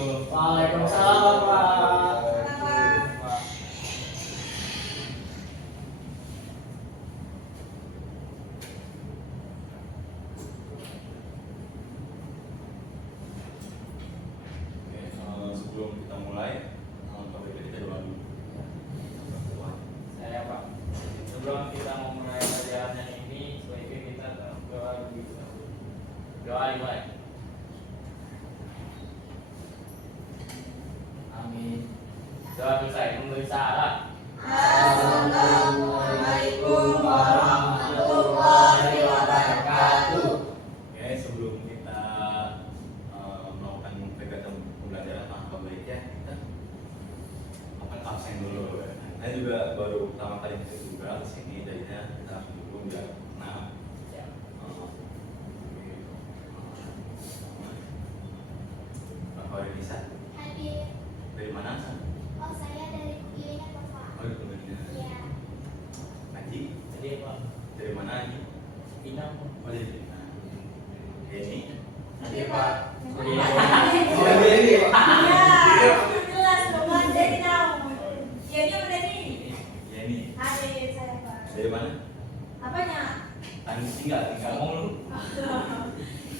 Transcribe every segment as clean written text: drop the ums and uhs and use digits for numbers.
Assalamualaikum. Waalaikumsalam, Pak. Sebelum kita mulai, kita doa dulu. Saya, Pak. Sebelum kita mau mulai pelajaran ini, sebaiknya kita doa dulu. Doa dimulai. Amin. Doa selesai. Memberi salam. Assalamualaikum warahmatullahi wabarakatuh. Oke, sebelum kita melakukan kegiatan pembelajaran, apa baiknya kita makan absen dulu. Saya juga baru pertama kali juga di sini, jadinya kita absen dulu biar kenal. Ya. Bapak Risa, Hadir. dari mana asal? Oh, saya dari Kuliah Bapak. Oh, dari Kementerian. Iya. Haji, Jadi, Pak. dari mana Haji? Pinang. Oh, dari Pinang. Ini. Jadi, Pak. Iya. Oh, dari Iya, jelas Bapak dari tahu. Ya, dia udah nih. Ya ini. Hadir saya Pak. Dari mana? Apanya? Tadi tinggal ngomong lu.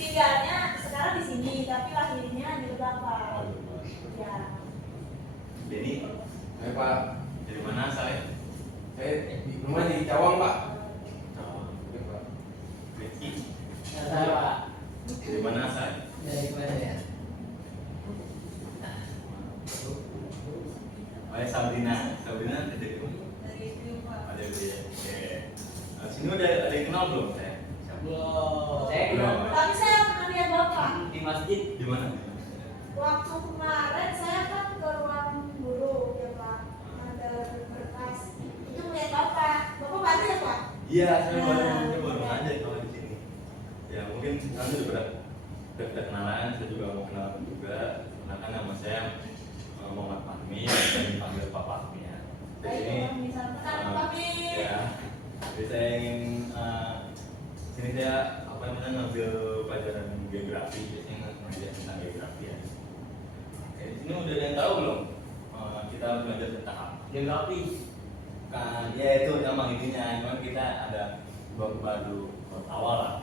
Tinggalnya sekarang di sini, tapi lahirnya di Bapak. Oh, lupa. Ya. Denny, Hai Pak, dari mana asalnya? saya di rumah di Cawang Pak. Oke Pak. Ricky, Saya, Pak. dari mana asalnya? Dari mana ya? Oh ya, Sabrina dari mana? Dari itu Pak. Ada di. Oke. Sini udah ada yang kenal belum saya? Siapa? Belum. Saya Belum. Tapi saya pernah lihat Bapak. di masjid. Di mana? Waktu kemarin saya kan ke ruang guru ya Pak. Ada berkas. Itu melihat Bapak. Bapak bantu ya Pak? Iya, saya baru aja kalau di sini. Ya mungkin nanti udah kenalan, saya juga mau kenalan juga. Kenalkan nama saya Muhammad Fahmi, saya dipanggil Pak Fahmi ya. Di sini. Ya, jadi saya ingin sini saya ngambil pelajaran geografi, biasanya ngajar tentang geografi ya. Oke, di sini udah ada yang tahu belum kita belajar tentang apa? Geografi. Kan, ya itu nama intinya, cuman kita ada baru awal lah.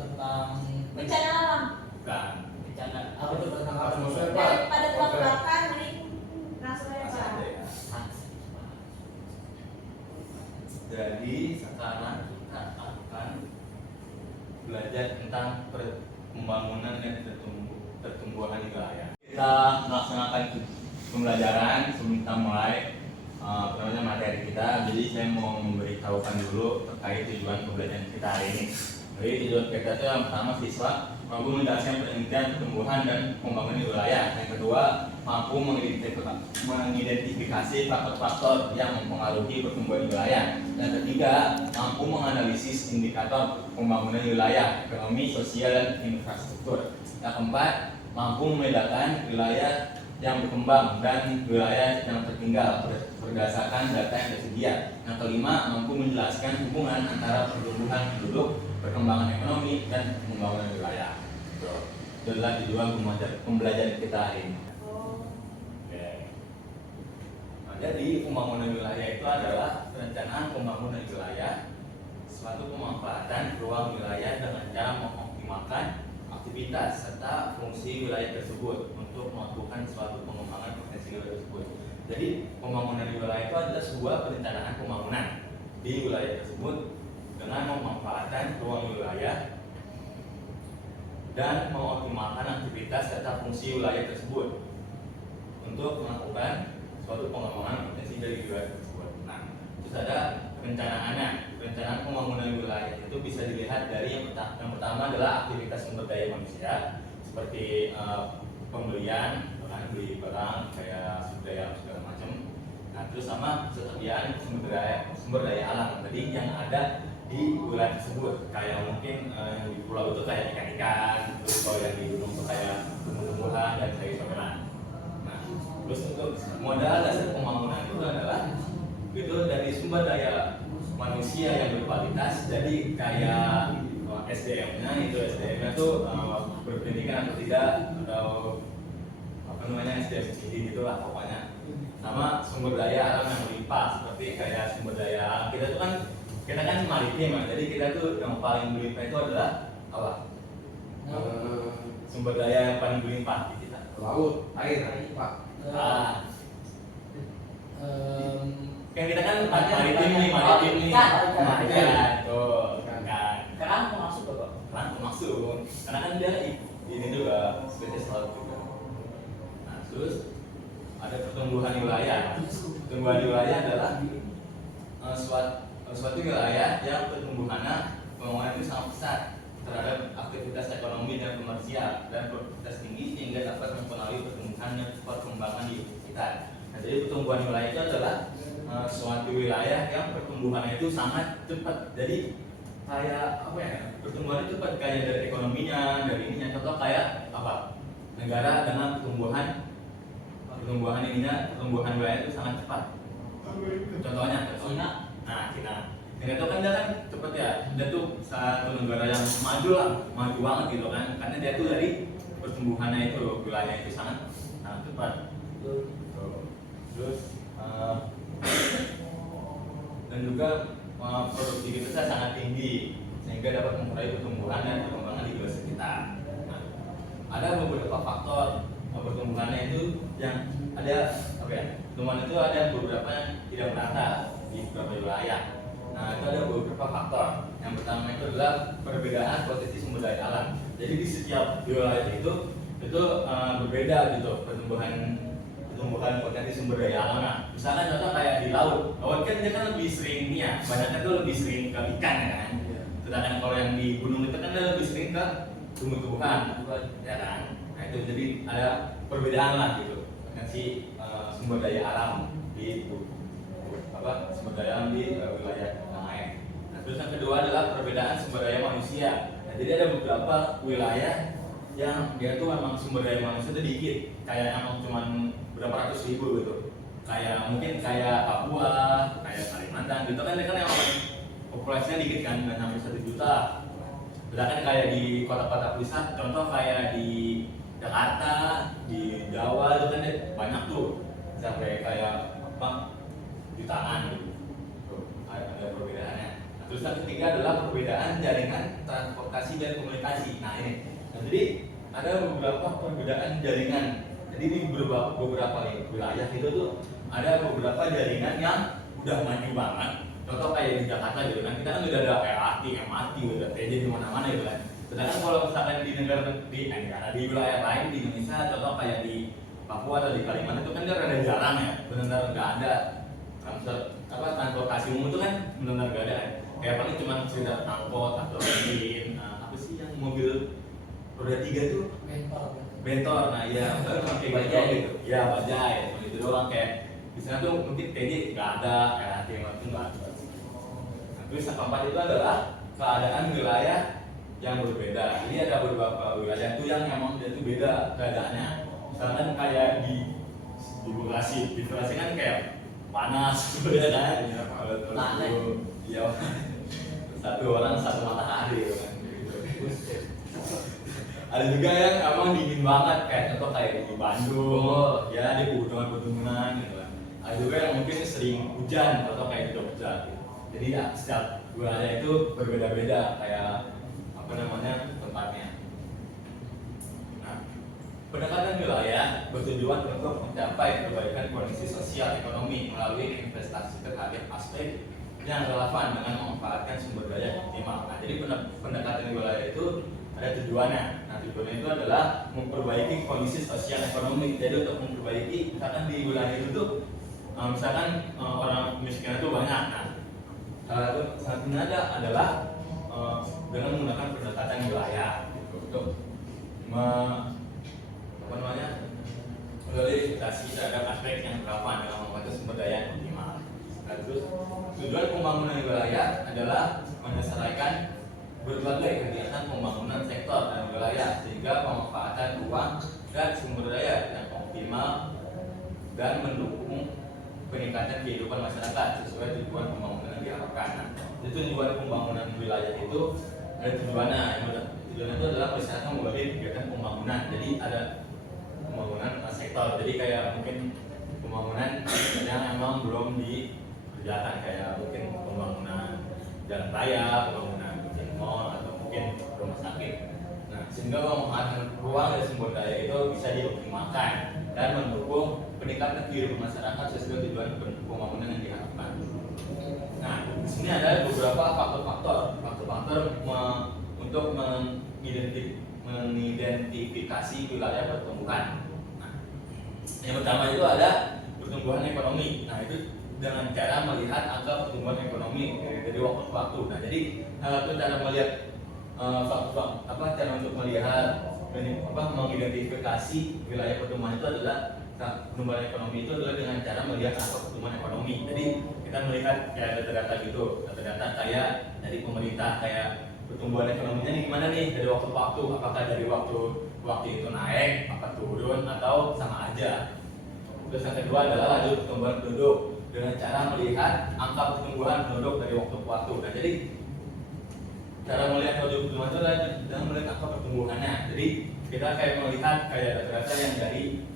Tentang Bencana alam. Bukan. bencana apa itu tentang apa? Atmosfer, Pak. Daripada tulang belakang, mending langsung aja Asal Pak. aja ya. Jadi sekarang kita akan belajar tentang pembangunan dan pertumbuhan wilayah. Kita melaksanakan pembelajaran sebelum kita mulai pertama materi kita. Jadi saya mau memberitahukan dulu terkait tujuan pembelajaran kita hari ini. Jadi tujuan kita itu yang pertama, siswa mampu menjelaskan penelitian pertumbuhan dan pembangunan wilayah. Yang kedua, mampu mengidentifikasi faktor-faktor yang mempengaruhi pertumbuhan wilayah. Yang ketiga, mampu menganalisis indikator pembangunan wilayah, ekonomi, sosial, dan infrastruktur. Yang keempat, mampu membedakan wilayah yang berkembang dan wilayah yang tertinggal berdasarkan data yang tersedia. Yang kelima, mampu menjelaskan hubungan antara pertumbuhan penduduk, perkembangan ekonomi, dan pembangunan wilayah. Itu adalah tujuan pembelajaran kita hari ini. Oke. Nah, jadi pembangunan wilayah itu adalah perencanaan pembangunan wilayah, suatu pemanfaatan ruang wilayah dengan cara mengoptimalkan aktivitas serta fungsi wilayah tersebut untuk melakukan suatu pengembangan potensi wilayah tersebut. Jadi pembangunan wilayah itu adalah sebuah perencanaan pembangunan di wilayah tersebut dengan memanfaatkan ruang wilayah dan mengoptimalkan aktivitas serta fungsi wilayah tersebut untuk melakukan suatu pengembangan potensi dari wilayah tersebut. Nah, terus ada perencanaannya. Perencanaan pembangunan wilayah itu bisa dilihat dari yang pertama adalah aktivitas sumber daya manusia seperti pembelian, beli barang kayak sumber daya segala macam. Nah, terus sama ketersediaan sumber daya alam tadi yang ada di wilayah tersebut, kayak mungkin yang di pulau itu kayak ikan-ikan, terus kalau yang di gunung itu kayak tumbuh-tumbuhan dan sayur-sayuran. Nah, terus untuk modal dasar pembangunan itu adalah itu dari sumber daya manusia yang berkualitas, jadi kayak SDM-nya itu SDM-nya tuh berpendidikan atau tidak, atau namanya SDM tinggi gitu lah pokoknya. Sama sumber daya alam yang melimpah seperti kayak sumber daya alam kita kan maritim ya, jadi kita tuh yang paling berlimpah itu adalah apa? Sumber daya yang paling berlimpah di kita. Laut, air, pak. Kayak kita kan maritim nih, ikan, tuh, ikan. Kerang masuk Bapak? Kerang termasuk, karena kan dia ini juga spesies laut juga. Nah, terus ada pertumbuhan wilayah. Pertumbuhan wilayah adalah suatu wilayah yang pertumbuhannya pembangunan itu sangat besar terhadap aktivitas ekonomi dan komersial dan produktivitas tinggi sehingga dapat mempengaruhi pertumbuhan dan perkembangan di kita. Nah, jadi pertumbuhan wilayah itu adalah suatu wilayah yang pertumbuhannya itu sangat cepat. Jadi kayak apa ya? Pertumbuhannya cepat kayak dari ekonominya, dari ininya. Contoh kayak apa? Negara dengan pertumbuhan wilayah itu sangat cepat. Contohnya, Cina. Nah, Cina itu kan dia kan cepet ya, dia tuh satu negara yang maju lah, maju banget gitu kan, karena dia tuh dari pertumbuhannya itu wilayah itu sangat cepat. Terus dan juga produktivitasnya sangat tinggi sehingga dapat mempengaruhi pertumbuhan dan perkembangan di wilayah sekitar. Nah, ada beberapa faktor pertumbuhannya itu yang ada apa ya? Pertumbuhan itu ada beberapa yang tidak merata di beberapa wilayah. Nah, itu ada beberapa faktor. Yang pertama itu adalah perbedaan potensi sumber daya alam. Jadi di setiap wilayah itu berbeda gitu pertumbuhan potensi sumber daya alam. Nah, misalkan contoh kayak di laut kan dia kan lebih sering ini ya, banyaknya tuh lebih sering ke ikan ya kan. Sedangkan kalau yang di gunung itu kan dia lebih sering ke tumbuh-tumbuhan, ya kan. Nah itu jadi ada perbedaan lah gitu potensi sumber daya alam di sumber daya alam di wilayah yang lain. Nah, terus yang kedua adalah perbedaan sumber daya manusia. Nah, jadi ada beberapa wilayah yang dia tuh memang sumber daya manusia itu dikit, kayak emang cuman berapa ratus ribu gitu. Kayak mungkin kayak Papua, kayak Kalimantan gitu kan, dia kan emang populasinya dikit kan, nggak sampai 1 juta. Sedangkan kayak di kota-kota pusat, contoh kayak di Jakarta, di Jawa itu kan banyak tuh, sampai kayak jutaan gitu. Tuh, ada perbedaannya. Nah, terus yang ketiga adalah perbedaan jaringan transportasi dan komunikasi. Nah ini, jadi ada beberapa perbedaan jaringan. Jadi di beberapa wilayah itu tuh ada beberapa jaringan yang udah maju banget. Contoh kayak di Jakarta gitu kan, kita kan udah ada LRT, MRT, udah TJ di mana-mana gitu kan. Sedangkan kalau misalkan di wilayah lain di Indonesia, contoh kayak di Papua atau di Kalimantan itu kan dia rada jarang ya, benar-benar nggak ada transportasi umum itu kan benar-benar nggak ada. Kayak paling cuma sekedar angkot atau mungkin apa sih yang mobil roda 3 tuh? Bentor. Nah iya, kayak bajai gitu. Ya bajai, itu doang kayak di sana tuh mungkin TJ nggak ada, LRT itu nggak ada. Terus yang keempat itu adalah keadaan wilayah yang berbeda. Jadi ada beberapa wilayah itu yang memang dia tuh beda keadaannya. Misalkan kayak di Bekasi kan kayak panas gitu ya kan. Iya. Satu orang satu matahari gitu kan. Ada juga yang emang dingin banget kayak contoh kayak di Bandung, ya di pegunungan gitu kan. Ada juga yang mungkin sering hujan atau kayak di Jogja gitu. Jadi ya, setiap wilayah itu berbeda-beda kayak tempatnya. Nah, pendekatan wilayah bertujuan untuk mencapai perbaikan kondisi sosial ekonomi melalui investasi terhadap aspek yang relevan dengan memanfaatkan sumber daya yang optimal. Nah, jadi pendekatan wilayah itu ada tujuannya. Nah, tujuannya itu adalah memperbaiki kondisi sosial ekonomi. Jadi untuk memperbaiki, misalkan di wilayah itu tuh, misalkan orang miskin itu banyak. Nah, salah satunya adalah dengan menggunakan pendekatan wilayah gitu, untuk melalui investasi terhadap aspek yang relevan dalam membantu sumber daya yang optimal. Nah, terus tujuan pembangunan wilayah adalah menyelesaikan berbagai kegiatan pembangunan sektor dan wilayah sehingga pemanfaatan ruang dan sumber daya yang optimal dan mendukung peningkatan kehidupan masyarakat sesuai tujuan pembangunan yang diharapkan. Nah, tujuan pembangunan wilayah itu ada tujuannya. Tujuannya itu adalah misalkan membagai kegiatan pembangunan. Jadi ada pembangunan sektor sektor. Jadi kayak mungkin pembangunan yang emang belum dikerjakan, kayak mungkin pembangunan jalan raya, pembangunan mungkin mall atau mungkin rumah sakit. Nah, sehingga pemanfaatan ruang dan sumber daya itu bisa dioptimalkan dan mendukung peningkatan kehidupan masyarakat sesuai tujuan pembangunan yang diharapkan. Nah, di sini ada beberapa faktor-faktor untuk mengidentifikasi wilayah pertumbuhan. Nah, yang pertama itu ada pertumbuhan ekonomi. Nah, itu dengan cara melihat angka pertumbuhan ekonomi dari waktu ke waktu. Nah, jadi itu cara melihat cara untuk melihat mengidentifikasi wilayah pertumbuhan itu adalah pertumbuhan ekonomi itu adalah dengan cara melihat angka pertumbuhan ekonomi. Jadi kita melihat kayak data-data gitu, data-data kayak dari pemerintah, kayak pertumbuhan ekonominya nih gimana nih dari waktu ke waktu, apakah dari waktu itu naik, apa turun atau sama aja. Terus yang kedua adalah laju pertumbuhan penduduk dengan cara melihat angka pertumbuhan penduduk dari waktu ke waktu. Nah, jadi cara melihat laju pertumbuhan itu adalah dengan melihat angka pertumbuhannya. Jadi kita kayak melihat kayak data-data yang dari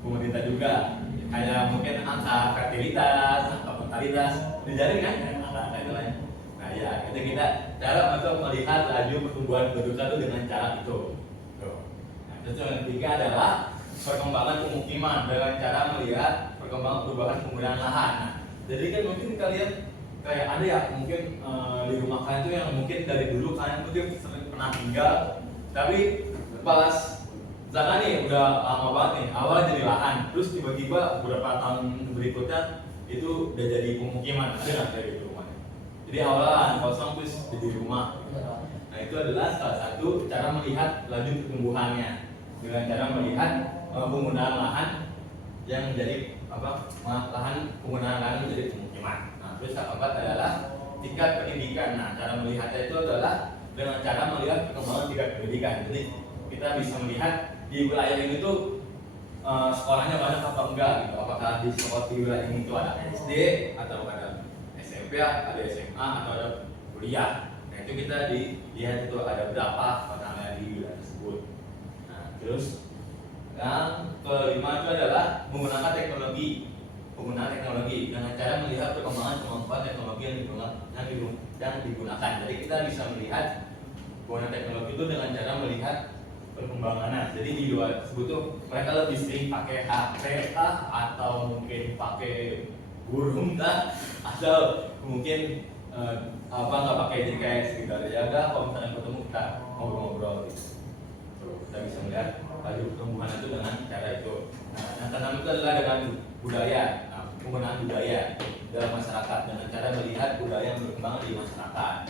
pemerintah juga, kayak mungkin angka fertilitas, angka mortalitas, dijaring kan angka itu lain. Nah ya, itu kita cara untuk melihat laju pertumbuhan penduduk itu dengan cara itu. Nah, terus yang ketiga adalah perkembangan pemukiman dengan cara melihat perkembangan perubahan penggunaan lahan. Nah, jadi kan mungkin kalian kayak ada ya mungkin di rumah kalian itu yang mungkin dari dulu kalian mungkin sering pernah tinggal, tapi pas misalkan nih udah lama banget nih awal jadi lahan, terus tiba-tiba beberapa tahun berikutnya itu udah jadi pemukiman. Ada nggak kayak gitu rumahnya? Jadi awalnya lahan kosong terus jadi rumah. Nah, itu adalah salah satu cara melihat laju pertumbuhannya dengan cara melihat penggunaan lahan yang menjadi penggunaan lahan menjadi pemukiman. Nah, terus yang keempat adalah tingkat pendidikan. Nah, cara melihatnya itu adalah dengan cara melihat perkembangan tingkat pendidikan. Jadi kita bisa melihat di wilayah ini tuh sekolahnya banyak apa enggak gitu. Apakah di sekolah di wilayah ini tuh ada SD atau ada SMP, ada SMA atau ada kuliah. Nah, itu kita dilihat itu ada berapa orang di wilayah tersebut. Nah, terus yang kelima itu adalah menggunakan teknologi dengan cara melihat perkembangan kemampuan teknologi yang digunakan. Jadi kita bisa melihat penggunaan teknologi itu dengan cara melihat perkembangannya. Jadi di luar tersebut tuh mereka lebih sering pakai HP atau mungkin pakai burung atau mungkin nggak pakai, jadi kayak sekitar jaga kalau misalnya ketemu kita ngobrol-ngobrol gitu. Kita bisa melihat laju pertumbuhan itu dengan cara itu. Nah, yang keenam itu adalah dengan budaya, penggunaan budaya dalam masyarakat dengan cara melihat budaya yang berkembang di masyarakat.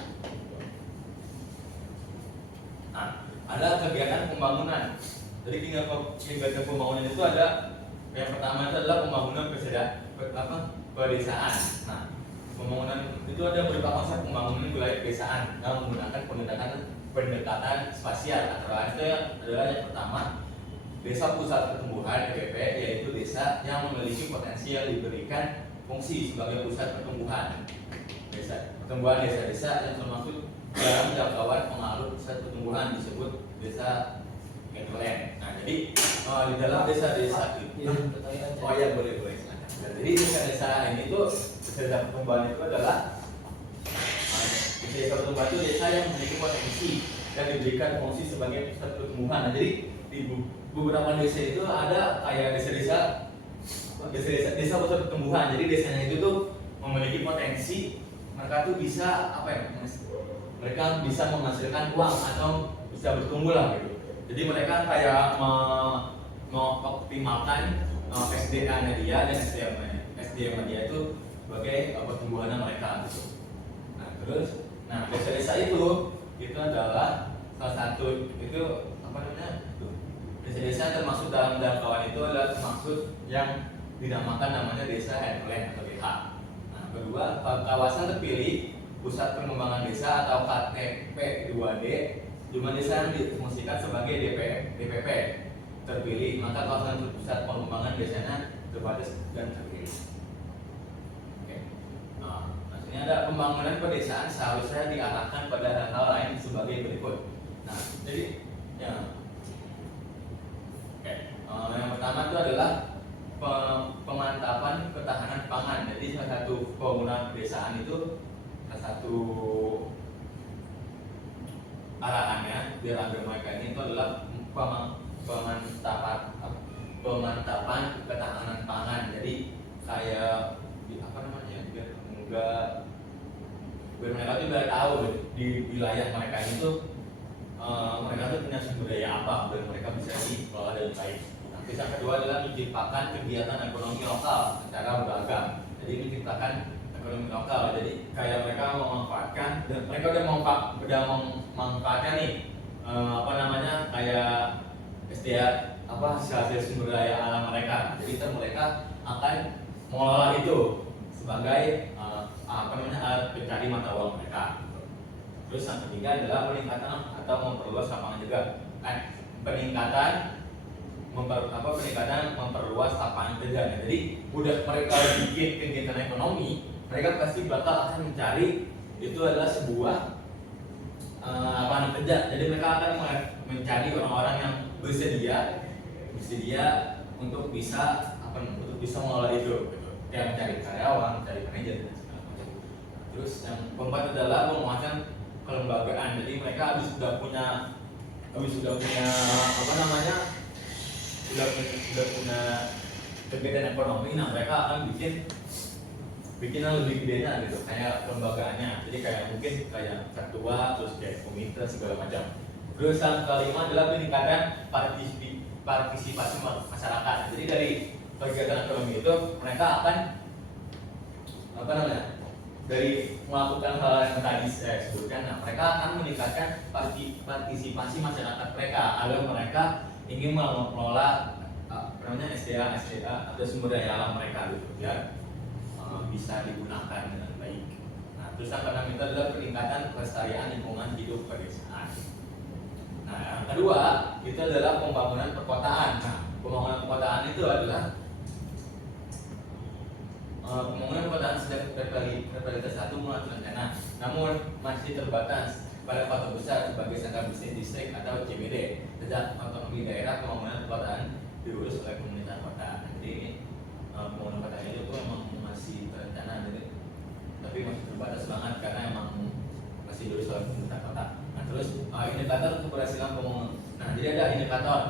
Nah, ada kegiatan pembangunan. Jadi kegiatan pembangunan itu ada yang pertama itu adalah pembangunan pedesaan. Nah, pembangunan itu ada beberapa konsep pembangunan wilayah pedesaan yang menggunakan pendekatan spasial. Antara itu adalah yang pertama desa pusat pertumbuhan DPP, yaitu desa yang memiliki potensial diberikan fungsi sebagai pusat pertumbuhan. Pertumbuhan desa-desa yang termasuk dalam jangkauan pengaruh pusat pertumbuhan disebut desa hinterland. Nah, jadi di dalam desa-desa itu, boleh. Nah, jadi desa-desa ini tuh desa pertumbuhan itu adalah desa pertumbuhan itu desa yang memiliki potensi dan diberikan fungsi sebagai pusat pertumbuhan. Nah, jadi di beberapa desa itu ada kayak desa pusat pertumbuhan. Jadi desanya itu tuh memiliki potensi, mereka tuh bisa mereka bisa menghasilkan uang atau bisa bertumbuh lah gitu. Jadi mereka kayak mengoptimalkan SDA-nya dia dan SDM-nya dia itu sebagai pertumbuhan mereka gitu. Nah, desa-desa itu adalah salah satu desa-desa termasuk dalam jangkauan itu adalah termasuk yang dinamakan namanya desa hinterland atau DH. Nah, kedua, kawasan terpilih pusat pengembangan desa atau KTP 2D, cuma desa yang difungsikan sebagai DPP terpilih, maka kawasan pusat pengembangan desanya terbatas dan terpilih. Oke. Nah, maksudnya ada pembangunan pedesaan seharusnya diarahkan pada hal-hal lain sebagai berikut. Nah, jadi yang pertama itu adalah pemantapan ketahanan pangan. Jadi salah satu pembangunan pedesaan itu salah satu arahannya biar agar mereka ini itu adalah pemantapan ketahanan pangan. Jadi kayak apa namanya, biar mereka tuh udah tahu di wilayah mereka ini tuh mereka tuh punya sumber daya apa biar mereka bisa dikelola dengan baik. Terus yang kedua adalah menciptakan kegiatan ekonomi lokal secara beragam. Jadi menciptakan ekonomi lokal. Jadi kayak mereka memanfaatkan, dan mereka udah memanfaatkan nih apa namanya, kayak SDA apa hasil sumber daya alam mereka. Jadi mereka akan mengelola itu sebagai apa namanya, alat pencari mata uang mereka. Terus yang ketiga adalah peningkatan atau memperluas lapangan juga. Peningkatan memperluas lapangan kerja. Jadi udah mereka bikin kegiatan ekonomi, mereka pasti bakal akan mencari itu adalah sebuah lapangan kerja. Jadi mereka akan mencari orang-orang yang bersedia untuk bisa mengelola itu, gitu. Kayak mencari karyawan, mencari manajer dan segala macam. Terus yang keempat adalah menguatkan kelembagaan. Jadi mereka habis sudah punya apa namanya, sudah punya kegiatan ekonomi. Nah mereka akan bikin yang lebih gedenya gitu, kayak kelembagaannya. Jadi kayak mungkin kayak ketua, terus kayak komite segala macam. Terus yang kelima adalah peningkatan partisipasi masyarakat. Jadi dari kegiatan ekonomi itu mereka akan apa namanya, dari melakukan hal yang tadi saya sebutkan. Nah mereka akan meningkatkan partisipasi masyarakat mereka agar mereka ingin mengelola namanya SDA atau sumber daya alam mereka gitu ya, bisa digunakan dengan baik. Nah terus yang keenam itu adalah peningkatan kelestarian lingkungan hidup pedesaan. Nah yang kedua itu adalah pembangunan perkotaan. Nah pembangunan perkotaan itu adalah pembangunan perkotaan sejak revitalisasi 1 mulai rencana, namun masih terbatas pada kota besar sebagai sentra bisnis distrik atau CBD. Sejak otonomi daerah, pembangunan perkotaan diurus oleh pemerintah kota. Jadi pembangunan kota itu memang masih terencana, tapi masih terbatas banget karena emang masih diurus oleh pemerintah kota. Nah terus indikator keberhasilan pembangunan. Nah jadi ada indikator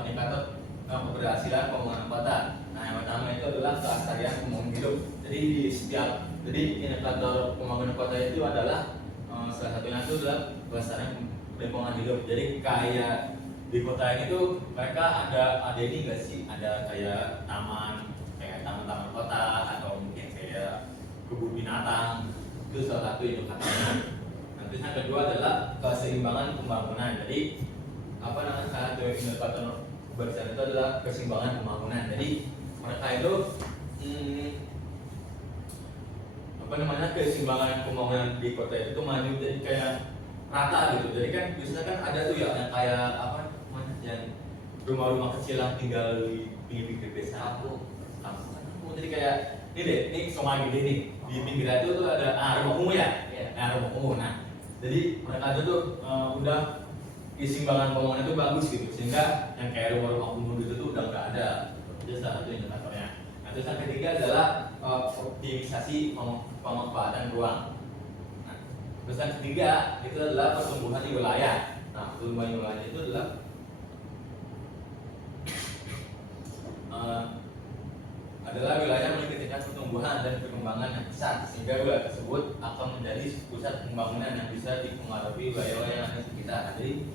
keberhasilan pembangunan kota. Nah yang pertama itu adalah kelestarian pembangunan hidup. Jadi indikator pembangunan kota itu adalah salah satunya itu adalah kelestarian lingkungan hidup. Jadi kayak di kota ini tuh mereka ada ini nggak sih, ada kayak taman kota atau mungkin kayak kebun binatang. Itu salah satu indikatornya. Nanti yang kedua adalah keseimbangan pembangunan. Jadi apa namanya, salah satu indikator keberhasilan itu adalah keseimbangan pembangunan. Jadi mereka itu apa namanya, keseimbangan pembangunan di kota itu maju jadi kayak rata gitu. Jadi kan biasanya kan ada tuh ya yang kayak apa namanya, yang rumah-rumah kecil yang tinggal di pinggir desa kampung. Jadi kayak ini deh, ini sama gini nih di pinggir itu tuh ada rumah umum ya, rumah umum. Nah jadi mereka itu tuh udah keseimbangan pembangunan itu bagus gitu, sehingga yang kayak rumah-rumah umum gitu tuh udah nggak ada. Itu salah satu indikatornya. Nah terus yang ketiga adalah optimisasi pemanfaatan ruang. Nah, terus yang ketiga itu adalah pertumbuhan di wilayah. Nah pertumbuhan di wilayah itu adalah wilayah memiliki tingkat pertumbuhan dan perkembangan yang besar, sehingga wilayah tersebut akan menjadi pusat pembangunan yang bisa dipengaruhi wilayah-wilayah yang ada di sekitar. Jadi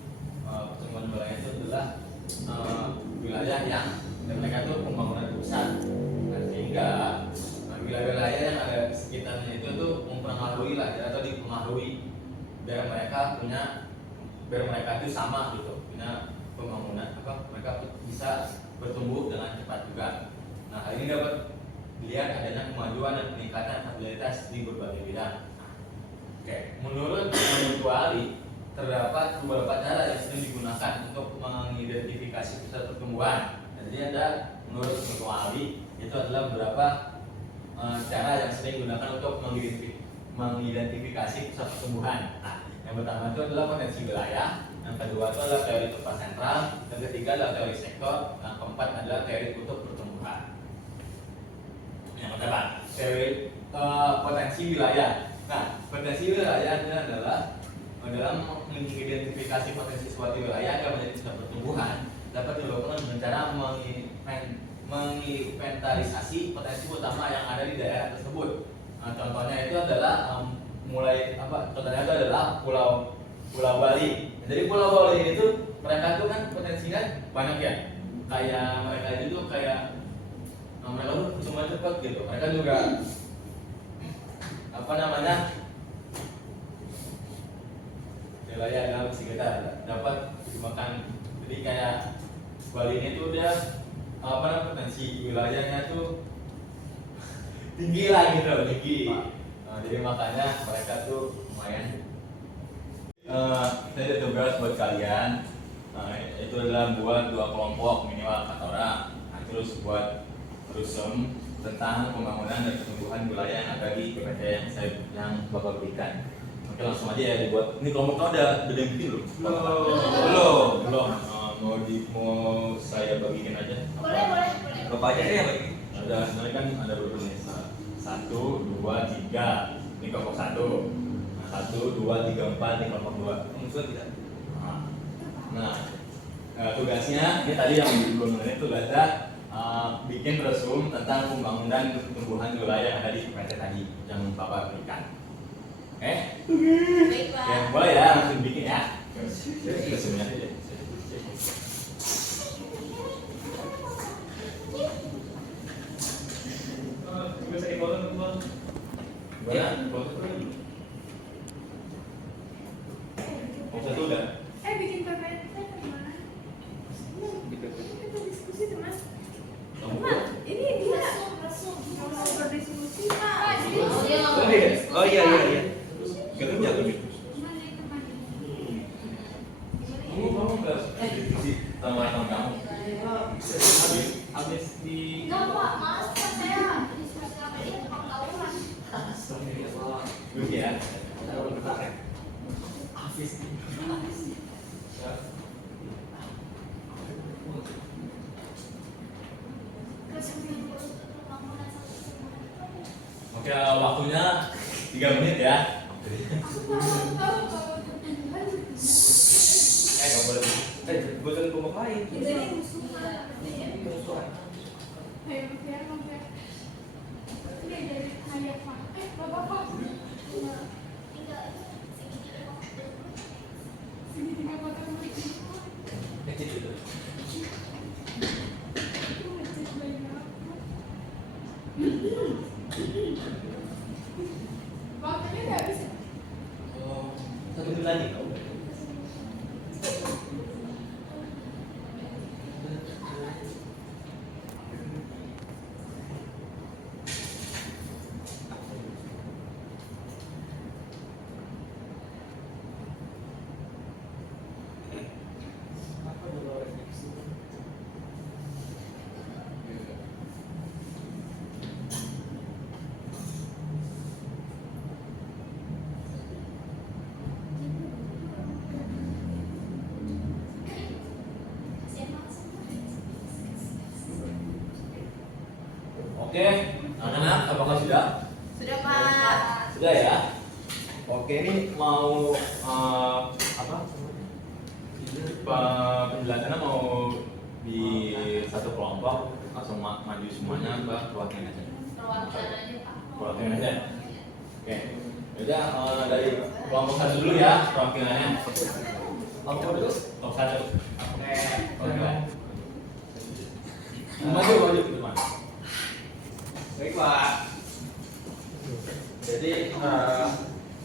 pertumbuhan wilayah itu adalah wilayah yang mereka itu pembangunan pusat. Nah, sehingga wilayah-wilayah yang ada di sekitarnya itu tuh mempengaruhi lah atau dipengaruhi biar mereka itu sama gitu, punya pembangunan mereka bisa bertumbuh dengan cepat juga. Nah hal ini dapat dilihat adanya kemajuan dan peningkatan fasilitas di berbagai bidang. Oke, menurut Mutuali terdapat beberapa cara yang sering digunakan untuk mengidentifikasi pusat pertumbuhan. Jadi ada menurut Mutuali itu adalah beberapa cara yang sering digunakan untuk mengidentifikasi pusat pertumbuhan. Nah, yang pertama itu adalah potensi wilayah, yang kedua itu adalah teori tempat sentral, yang ketiga adalah teori sektor, yang keempat adalah teori kutub pertumbuhan. potensi wilayah. Nah, potensi wilayah itu adalah dalam mengidentifikasi potensi suatu wilayah yang menjadi pusat pertumbuhan dapat dilakukan dengan cara menginventarisasi potensi utama yang ada di daerah tersebut. Nah, contohnya itu adalah contohnya itu adalah Pulau Bali. Jadi Pulau Bali itu mereka tuh kan potensinya banyak ya. Kayak mereka itu tuh kayak mereka tuh cuma cepat gitu. Mereka juga wilayah dalam sekitar dapat dimakan. Jadi kayak Bali ini tuh dia potensi wilayahnya tuh tinggi lah gitu, tinggi. Jadi makanya mereka tuh lumayan. Saya tugas buat kalian itu adalah buat 2 kelompok minimal kata orang. Nah, terus buat rusum tentang pembangunan dan pertumbuhan wilayah yang ada di PPT yang bakal berikan. Oke, langsung aja ya dibuat. Ini kelompoknya udah gede gitu loh. Belum. Mau saya bagiin aja. Boleh. Bapak aja deh ya bagi. Ada sebenarnya kan ada berapa nih? 1, 2, 3. Ini kelompok 1. 1, 2, 3, 4 ini kelompok 2. Musuh tidak. Nah, tugasnya ini tadi yang belum ini tugasnya bikin resum tentang pembangunan dan pertumbuhan wilayah yang ada di PPT tadi yang Bapak berikan. Baik, Pak. Ya, boleh ya, langsung bikin ya. Resumnya aja deh. Bisa dipotong teman. Boleh, foto dulu. Satu udah. Bikin PPT teman. Kita diskusi teman. Kamu Ini dia resum berdiskusi Pak. Oh iya. Kerja tuh. kamu nggak diskusi sama teman kamu. Habis di. Enggak Pak, maaf Pak, saya diskusi sama dia tentang tawuran. Dulu ya. Habis di. Oke, waktunya 3 menit ya. Nggak boleh. Bukan kelompok lain. Kecil itu. Waktunya nggak bisa. Oh, 1 menit lagi. Oke, anak-anak, apakah sudah? Sudah Pak. Sudah ya. Oke, ini mau penjelasannya mau di satu kelompok langsung maju semuanya, Mbak, perwakilan aja. Perwakilan aja. Oke. Udah dari kelompok 1 dulu ya perwakilannya. Kelompok dulu. Kelompok 1. Oke. Perwakilan. Maju teman. Baik Pak. Jadi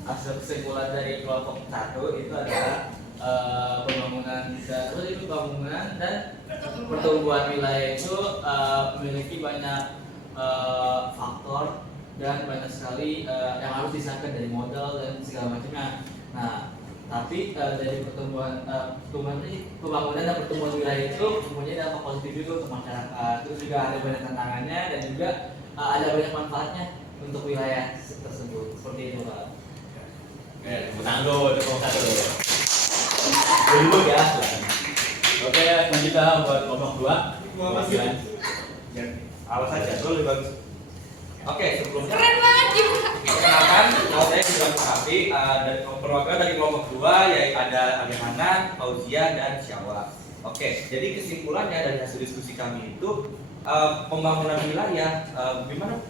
hasil kesimpulan dari kelompok 1 itu adalah pembangunan dan pertumbuhan wilayah itu memiliki banyak faktor dan banyak sekali yang harus disahkan dari modal dan segala macamnya. Nah, tapi dari pembangunan dan pertumbuhan wilayah itu mempunyai dampak positif juga untuk masyarakat. Terus juga ada banyak tantangannya dan juga ada banyak manfaatnya untuk wilayah tersebut. Seperti itu Pak. Oke, tepuk tangan dulu untuk kelompok 1. Dulu ya. Oke, selanjutnya buat kelompok 2. Perwakilan. Awas saja, lo lebih bagus. Oke, sebelumnya Keren banget gimana? perkenalkan, nama saya Gibran Sahabi dari perwakilan dari kelompok 2 yaitu ada Hanan, Fauzia dan Syawa. Oke, jadi kesimpulannya dari hasil diskusi kami itu pembangunan wilayah, gimana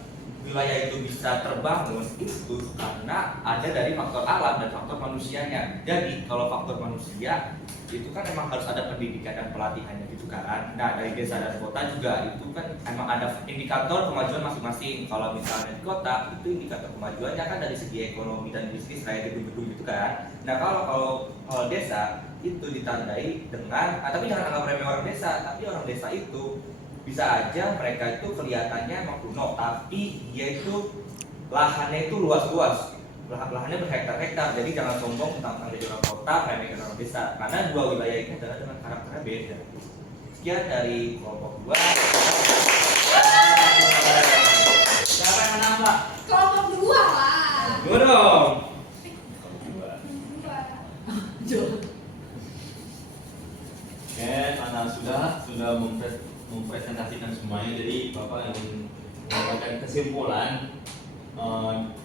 wilayah itu bisa terbangun itu karena ada dari faktor alam dan faktor manusianya. Jadi kalau faktor manusia itu kan emang harus ada pendidikan dan pelatihannya gitu kan. Nah dari desa dan kota juga itu kan emang ada indikator kemajuan masing-masing. Kalau misalnya di kota itu indikator kemajuannya kan dari segi ekonomi dan bisnis kayak gedung-gedung gitu kan. Nah kalau desa itu ditandai dengan, tapi jangan anggap remeh orang desa, tapi orang desa itu bisa aja mereka itu kelihatannya emang kuno, tapi dia itu lahannya itu luas-luas, lahannya berhektar-hektar. Jadi jangan sombong tentang jadi orang kota, remehkan orang desa, karena dua wilayah ini adalah dengan karakternya beda. Sekian dari kelompok 2. Siapa yang menang, Pak? Kelompok 2 lah. Dua dong. Oke, karena sudah mempresentasikan semuanya, jadi Bapak ingin memberikan kesimpulan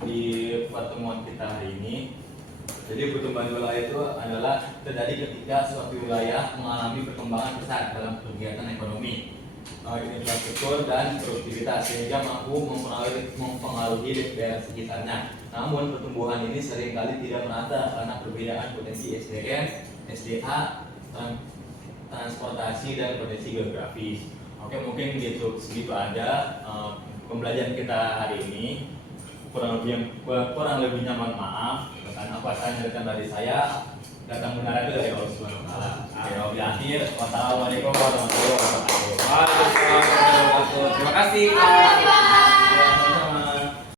di pertemuan kita hari ini. Jadi pertumbuhan wilayah itu adalah terjadi ketika suatu wilayah mengalami perkembangan besar dalam kegiatan ekonomi, infrastruktur dan produktivitas sehingga mampu mempengaruhi daerah sekitarnya. Namun pertumbuhan ini seringkali tidak merata karena perbedaan potensi SDM, SDA, transportasi dan potensi geografis. Oke, mungkin segitu aja pembelajaran kita hari ini. Kurang lebihnya mohon maaf. Karena apa saya datang dari saya, datang benar itu dari Allah Subhanahu wa taala. Oke, akhir. Wassalamualaikum warahmatullahi wabarakatuh. Waalaikumsalam warahmatullahi wabarakatuh. Terima kasih.